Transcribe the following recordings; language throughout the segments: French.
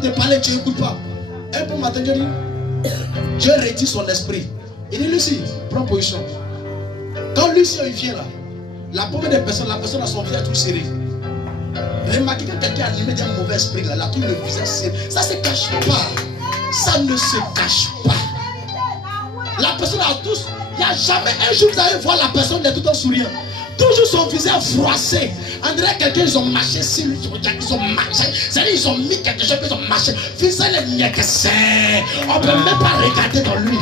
Pour te parler, tu n'écoutes pas. Un bon matin, Dieu dit, Dieu retire son esprit. Il dit, Lucie, prends position. Quand Lucie il vient là, la première des personnes, la personne a son visage tout serré. Remarquez que quelqu'un a animé d'un mauvais esprit là, tout le visage serré. Ça ne se cache pas. Ça ne se cache pas. La personne a tous, il n'y a jamais un jour vous allez voir la personne de tout en souriant. Toujours son visage froissé. On dirait quelqu'un, ils ont marché sur lui, ils ont marché. C'est-à-dire, ils ont mis quelque chose, ils ont marché. Visage les miens que c'est. On ne peut même pas regarder dans lui.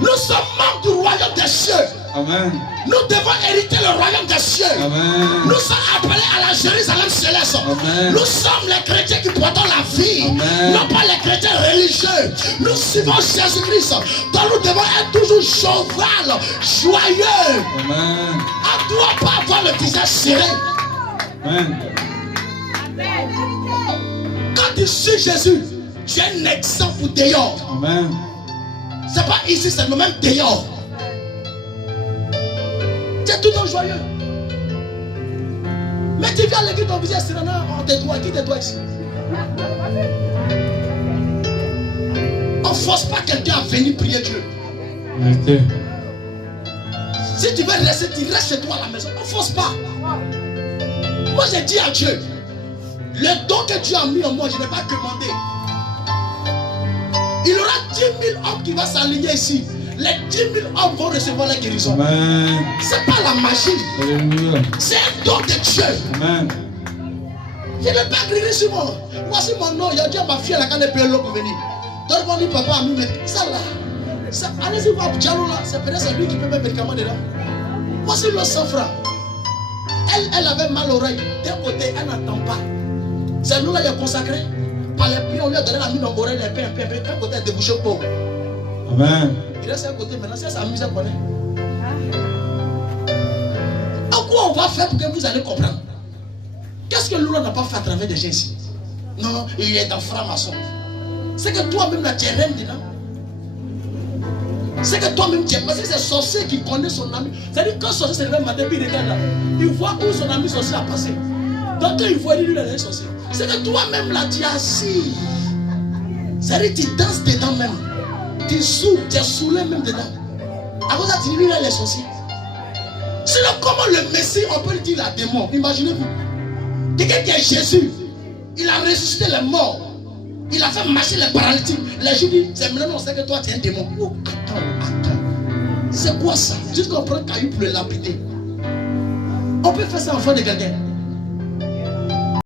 Nous sommes membres du royaume des cieux. Amen. Nous devons hériter le royaume des cieux. Amen. Nous sommes appelés à la Jérusalem céleste. Amen. Nous sommes les chrétiens qui portons la vie. Amen. Non pas les chrétiens religieux. Nous suivons Jésus-Christ. Donc nous devons être toujours jovial, joyeux. Amen. On ne doit pas avoir le visage serré. Amen. Quand tu suis Jésus, tu es un exemple pour dehors. Amen. C'est pas ici, c'est le même dehors. Tu es tout le temps joyeux. Mais tu viens à l'église, ton visage serré, on te doit, qui te doit ici? On ne force pas quelqu'un à venir prier Dieu. Vérité. Si tu veux rester, tu restes chez toi à la maison. On ne force pas. Moi j'ai dit à Dieu, le don que Dieu a mis en moi, je n'ai pas demandé. Il y aura 10 000 hommes qui vont s'aligner ici. Les 10 000 hommes vont recevoir la guérison. Amen. C'est pas la magie. Alléluia. C'est un don de Dieu. Amen. Je ne vais pas griller sur moi. Voici mon nom. Il y a Dieu ma fille à la canne de l'eau pour venir. Donc on dit papa, mais ça là. Allez-y voir Diallo là. C'est peut-être lui qui peut mettre médicament dedans. Voici le 100 francs. Elle avait mal aux oreilles. D'un côté, elle n'entend pas. C'est nous là qui est consacré. Par les prières, on lui a donné la mine dans l'oreille, les pains. D'un côté, elle débouche pauvre. Amen. Il reste à côté maintenant, si elle s'amuse, elle connaît. En quoi on va faire pour que vous allez comprendre? Qu'est-ce que l'on n'a pas fait à travers des gens ici? Non, il est dans franc-maçon. C'est que toi-même là, tu es reine dedans. C'est que toi-même tu es. Parce que c'est sorcier qui connaît son ami. C'est-à-dire quand sorcier se lève le matin, puis il regarde là, il voit où son ami sorcier a passé. Donc quand il voit lui, il est sorcier. C'est que toi-même là, tu es assis. C'est-à-dire tu danses dedans même. Tu soules, tu es saoulé même dedans. À cause de ça, tu dis lui là, il est sorcier. Sinon, comment le Messie, on peut le dire la démon? Imaginez-vous. Quelqu'un qui est Jésus, il a ressuscité les morts. Il a fait marcher les paralytiques. Les gens disent, c'est maintenant on sait que toi tu es un démon. Oh, attends. C'est quoi ça? Juste qu'on prend un caillou pour le lapider. On peut faire ça en front de quelqu'un.